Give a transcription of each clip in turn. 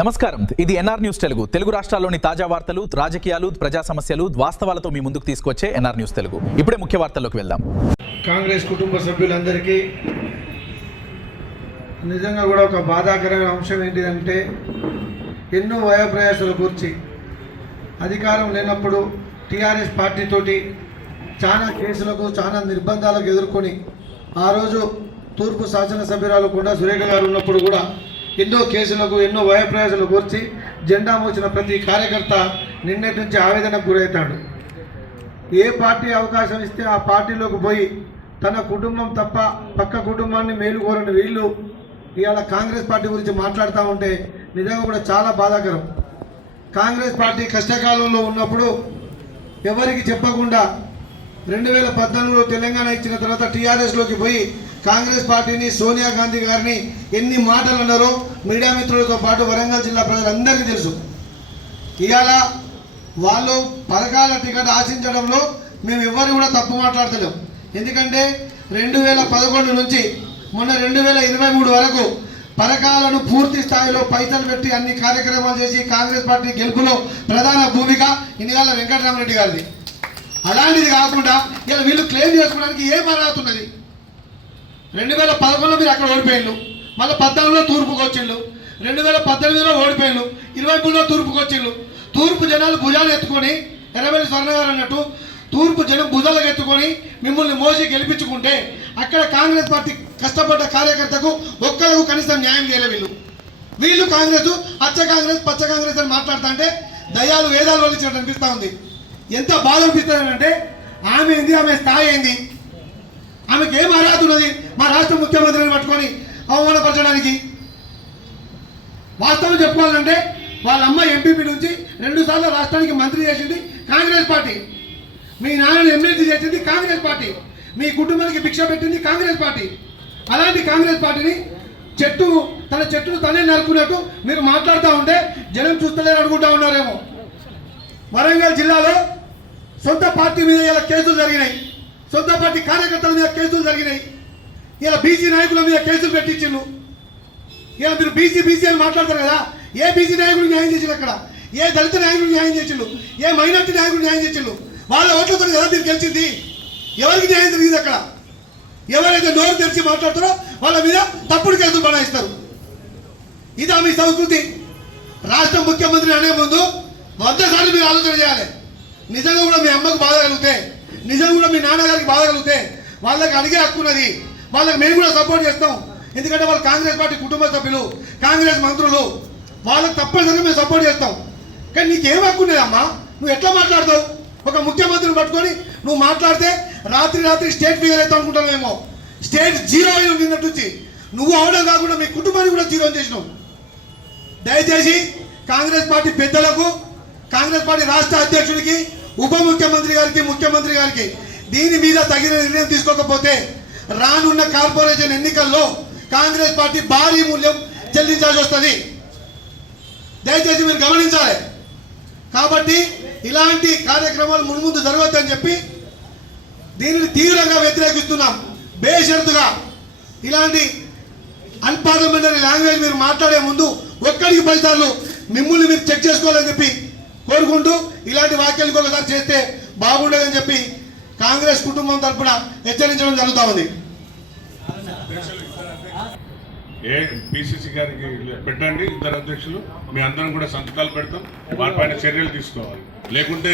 నమస్కారం, ఇది NR news Telugu. Telugu రాష్ట్రాల్లోని తాజా వార్తలు, రాజకీయాలు, ప్రజా సమస్యలు, వాస్తవాలతో మీ ముందుకు తీసుకొచ్చే ఎన్ఆర్ న్యూస్ తెలుగు. ఇప్పుడే ముఖ్య వార్తల్లోకి వెళ్దాం. కాంగ్రెస్ కుటుంబ సభ్యులందరికీ నిజంగా కూడా ఒక బాధాకరమైన అంశం ఏంటిదంటే, ఎన్నో వయోప్రయాసాల గురించి అధికారం లేనప్పుడు టీఆర్ఎస్ పార్టీతోటి చాలా కేసులకు, చాలా నిర్బంధాలకు ఎదుర్కొని ఆ రోజు తూర్పు శాసనసభ్యురాలు కొండా సురేఖ గారు ఉన్నప్పుడు కూడా ఎన్నో కేసులకు, ఎన్నో వయోప్రయాసాలు కూర్చి జెండా మోచిన ప్రతి కార్యకర్త నిన్నటి నుంచి ఆవేదనకు గురవుతాడు. ఏ పార్టీ అవకాశం ఇస్తే ఆ పార్టీలోకి పోయి తన కుటుంబం తప్ప పక్క కుటుంబాన్ని మేలుకోరని వీళ్ళు ఇవాళ కాంగ్రెస్ పార్టీ గురించి మాట్లాడుతూ ఉంటే నిజంగా కూడా చాలా బాధాకరం. కాంగ్రెస్ పార్టీ కష్టకాలంలో ఉన్నప్పుడు ఎవరికి చెప్పకుండా 2014లో తెలంగాణ ఇచ్చిన తర్వాత టీఆర్ఎస్లోకి పోయి కాంగ్రెస్ పార్టీని, సోనియా గాంధీ గారిని ఎన్ని మాటలు అన్నారో మీడియా మిత్రులతో పాటు వరంగల్ జిల్లా ప్రజలందరికీ తెలుసు. ఇవాళ వాళ్ళు పథకాల టికెట్ ఆశించడంలో మేము ఎవరు కూడా తప్పు మాట్లాడతలేం. ఎందుకంటే 2011 నుంచి మొన్న 2023 వరకు పథకాలను పూర్తి స్థాయిలో పైసలు పెట్టి అన్ని కార్యక్రమాలు చేసి కాంగ్రెస్ పార్టీ గెలుపులో ప్రధాన భూమిక ఇనిగాల వెంకటరామరెడ్డి గారిది. అలాంటిది కాకుండా ఇలా వీళ్ళు క్లెయిమ్ చేసుకోవడానికి ఏం అర్హత ఉన్నది? 2011లో మీరు అక్కడ ఓడిపోయిండు, మళ్ళీ 14లో తూర్పుకు వచ్చిండు, 2018లో ఓడిపోయిండు, 23లో తూర్పుకు వచ్చిండు. తూర్పు జనాలు భుజాలు ఎత్తుకొని, ఎర్రబెల్లి స్వర్ణ గారు అన్నట్టు తూర్పు జనం భుజాలకు ఎత్తుకొని మిమ్మల్ని మోసి గెలిపించుకుంటే అక్కడ కాంగ్రెస్ పార్టీ కష్టపడ్డ కార్యకర్తకు ఒక్కరికి కనీసం న్యాయం చేయలే. వీళ్ళు కాంగ్రెస్, అచ్చ కాంగ్రెస్, పచ్చ కాంగ్రెస్ అని మాట్లాడుతుంటే దయాలు వేదాలు వల్లించినట్టు అనిపిస్తూ ఉంది. ఎంత బాధ అనిపిస్తుంది అంటే, ఆమె ఏంది, ఆమె స్థాయి ఏంది, ఆమెకి ఏం అర్హత ఉన్నది మా రాష్ట్ర ముఖ్యమంత్రిని పట్టుకొని అవమానపరచడానికి? వాస్తవం చెప్పుకోవాలంటే వాళ్ళ అమ్మ ఎంపీపీ నుంచి 2 సార్లు రాష్ట్రానికి మంత్రి చేసింది కాంగ్రెస్ పార్టీ. మీ నాన్నని ఎమ్మెల్సీ చేసింది కాంగ్రెస్ పార్టీ. మీ కుటుంబానికి భిక్ష పెట్టింది కాంగ్రెస్ పార్టీ. అలాంటి కాంగ్రెస్ పార్టీని తన చెట్టును తనే నరుకున్నట్టు మీరు మాట్లాడుతూ ఉంటే జనం చూస్తలేరు అనుకుంటా ఉన్నారేమో. వరంగల్ జిల్లాలో సొంత పార్టీ మీద ఇలా కేసులు జరిగినాయి, సొంత పార్టీ కార్యకర్తల మీద కేసులు జరిగినాయి. ఇలా బీసీ నాయకుల మీద కేసులు పెట్టించిండు. ఇలా మీరు బీసీ అని మాట్లాడతారు కదా, ఏ బీసీ నాయకుడు న్యాయం చేసిండు? అక్కడ ఏ దళిత నాయకుడు న్యాయం చేసిండు? ఏ మైనార్టీ నాయకుడు న్యాయం చేసిండు? వాళ్ళ ఓట్లతో కదా మీరు గెలిచింది. ఎవరికి న్యాయం జరిగింది? అక్కడ ఎవరైతే నోరు తెరిచి మాట్లాడతారో వాళ్ళ మీద తప్పుడు కేసులు బనాయిస్తారు. ఇదా మీ సంస్కృతి? రాష్ట్ర ముఖ్యమంత్రి అనే ముందు 100 సార్లు మీరు ఆలోచన చేయాలి. నిజంగా కూడా మీ అమ్మకు బాధ కలిగితే, నిజంగా కూడా మీ నాన్నగారికి బాధ కలిగితే వాళ్ళకి అడిగే హక్కు ఉన్నది. వాళ్ళకి మేము కూడా సపోర్ట్ చేస్తాం. ఎందుకంటే వాళ్ళు కాంగ్రెస్ పార్టీ కుటుంబ సభ్యులు, కాంగ్రెస్ మంత్రులు, వాళ్ళకి తప్పనిసరిగా మేము సపోర్ట్ చేస్తాం. కానీ నీకేం హక్కు ఉన్నది అమ్మా? నువ్వు ఎట్లా మాట్లాడతావు? ఒక ముఖ్యమంత్రిని పట్టుకొని నువ్వు మాట్లాడితే రాత్రి స్టేట్ ఫిగర్ అవుతావు అనుకుంటావేమో. స్టేట్ జీరో అయిన నిన్నట్టు నుంచి నువ్వు అవడం కాకుండా మీ కుటుంబాన్ని కూడా జీరో చేసినావు. దయచేసి కాంగ్రెస్ పార్టీ పెద్దలకు, కాంగ్రెస్ పార్టీ రాష్ట్ర అధ్యక్షుడికి, ఉప ముఖ్యమంత్రి గారికి, ముఖ్యమంత్రి గారికి దీని మీద తగిన నిర్ణయం తీసుకోకపోతే రానున్న కార్పొరేషన్ ఎన్నికల్లో కాంగ్రెస్ పార్టీ భారీ మూల్యం చెల్లించాల్సి వస్తుంది. దయచేసి మీరు గమనించాలి. కాబట్టి ఇలాంటి కార్యక్రమాలు మున్ముందు జరగవద్దని చెప్పి దీనిని తీవ్రంగా వ్యతిరేకిస్తున్నాం. బేషరతుగా ఇలాంటి అన్పార్లమెంటరీ లాంగ్వేజ్ మీరు మాట్లాడే ముందు ఒక్కడికి 10 సార్లు మిమ్మల్ని మీరు చెక్ చేసుకోవాలని చెప్పి కోరుకుంటూ, ఇలాంటి వ్యాఖ్యలు ఒకసారి చేస్తే బాగుండదని చెప్పి కాంగ్రెస్ కుటుంబం తరఫున హెచ్చరించడం జరుగుతూ ఉంది. పిసిసి గారికి పెట్టండి, 2 అధ్యక్షులు, మీ అందరం కూడా సంతకాలు పెడతాం. వారిపైన చర్యలు తీసుకోవాలి, లేకుంటే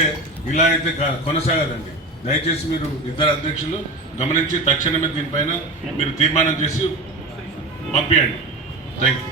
ఇలా అయితే కొనసాగదండి. దయచేసి మీరు 2 అధ్యక్షులు గమనించి తక్షణమే దీనిపైన మీరు తీర్మానం చేసి పంపించండి. Thank you.